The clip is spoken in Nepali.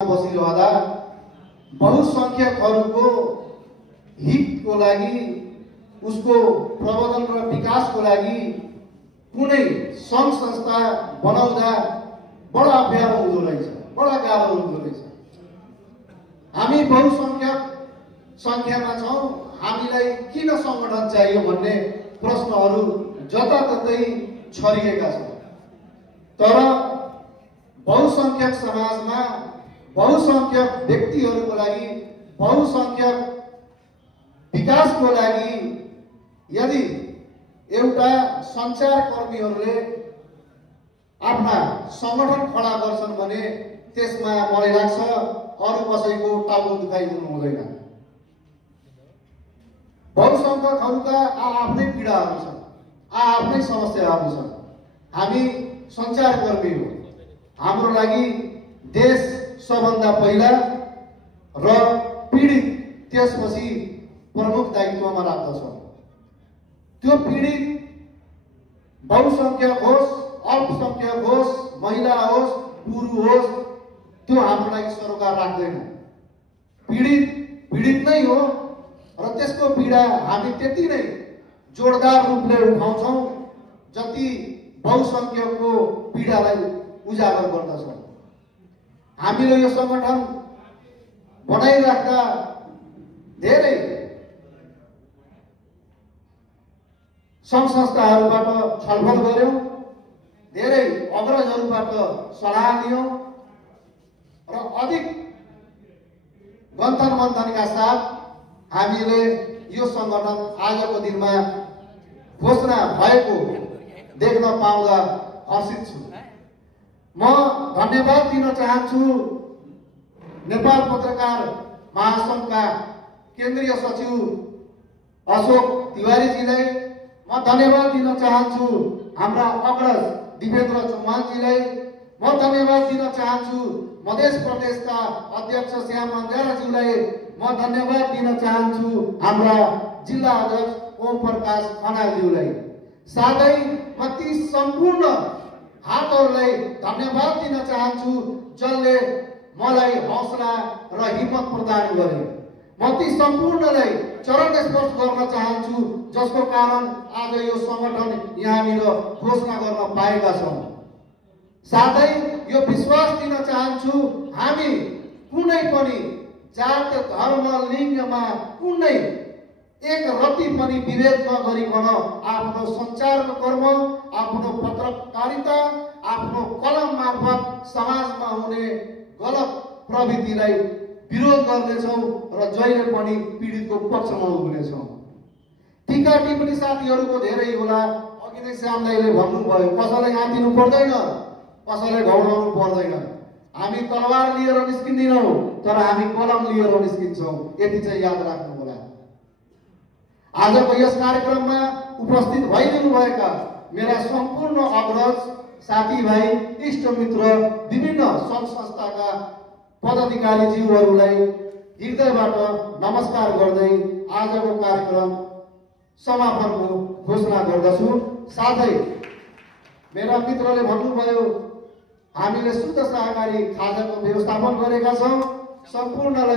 बसिरहँदा बहुसंख्यकहरूको हितको लागि उसको प्रवर्धन र विकासको लागि कुनै संघ संस्था बनाउँदा बडा अप्ठ्यारो हुँदो रहेछ, बडा गाह्रो हुँदो रहेछ। हामी बहुसंख्यक संख्यामा छौं, हामीलाई किन संगठन चाहियो भन्ने प्रश्नहरू जताततै छरिएका छन्। तर बहुसंख्यक समाजमा बहुसंख्यक व्यक्तिहरूको लागि बहुसंख्यक विकासको लागि यदि एउटा सञ्चारकर्मीहरूले आफ्ना संगठन खडा गर्छन् भने त्यसमा मलाई लाग्छ अरु कसैको टाउको दुखाइदिनु हुँदैन। बहुसंख्यकहरूका आफ्नै पीडाहरू छन्, आफ्नै समस्याहरू छन्। हामी सञ्चारकर्मी हो, हाम्रो लागि देश सबभन्दा पहिला र पीडित त्यसपछि प्रमुख दायित्वमा राख्दछौँ। त्यो पीडित बहुसंख्यक होस्, अल्पसंख्यक होस्, महिला होस्, पुरुष होस्, त्यो हाम्रो लागि सरोकार राख्दैन। पीडित नै हो र त्यसको पीडा हामी त्यति नै जोरदार रूपले उठाउँछौँ जति बहुसंख्यकको पीडालाई उजागर गर्दछौँ। हामीले यो संगठन बनाइराख्दा धेरै संघ संस्थाहरूबाट छलफल गर्यौं, धेरै अग्रजहरूबाट सल्लाह लियौं र अधिक गन्थन मन्थनका साथ हामीले यो संगठन आजको दिनमा घोषणा भएको देख्न पाउँदा हर्षित छु। म धन्यवाद दिन चाहन्छु नेपाल पत्रकार महासंघका केन्द्रीय सचिव अशोक तिवारीजीलाई। म धन्यवाद दिन चाहन्छु हाम्रा अग्रज दिपेन्द्र चौहानजीलाई। म धन्यवाद दिन चाहन्छु मध्य प्रदेशका अध्यक्ष श्याम अन्ध्याराज्यूलाई। म धन्यवाद दिन चाहन्छु हाम्रा जिल्ला अध्यक्ष ओम प्रकाश खनालज्यूलाई। साथै म ती सम्पूर्ण हातहरूलाई धन्यवाद दिन चाहन्छु जसले मलाई हौसला र हिम्मत प्रदान गरे। म ती सम्पूर्णलाई चरण स्पर्श गर्न चाहन्छु जसको कारण आज यो संगठन यहाँनिर घोषणा गर्न पाएका छौं। साथै यो विश्वास दिन चाहन्छु हामी कुनै पनि जात, धर्म, लिङ्गमा कुनै एक रति पनि विभेद नगरिकन आफ्नो सञ्चारको कर्म, आफ्नो पत्रकारिता, आफ्नो कलम मार्फत समाजमा हुने गलत प्रवृत्तिलाई विरोध गर्नेछौँ र जहिले पनि पीडितको पक्षमा उभिनेछौँ। टीका टिप्पणी साथीहरूको धेरै होला। अघि नै श्याम दाइले भन्नुभयो, कसैलाई आँटिनु पर्दैन, कसैलाई घौडाउनु पर्दैन। हामी तलवार लिएर निस्किँदैनौँ, तर हामी कलम लिएर निस्किन्छौँ। यति चाहिँ याद राख्नु होला। आजको यस कार्यक्रममा उपस्थित भइदिनुभएका मेरा सम्पूर्ण अग्रज साथीभाइ, इष्टमित्र, विभिन्न सङ्घ संस्थाका पदाधिकारी ज्यूहरूलाई हृदयबाट नमस्कार गर्दै आजको कार्यक्रम समापनको घोषणा गर्दछु। साथै मेरा मित्रले भन्नुभयो हामीले शुद्ध सहकारी खाजाको व्यवस्थापन गरेका छौँ। सम्पूर्णलाई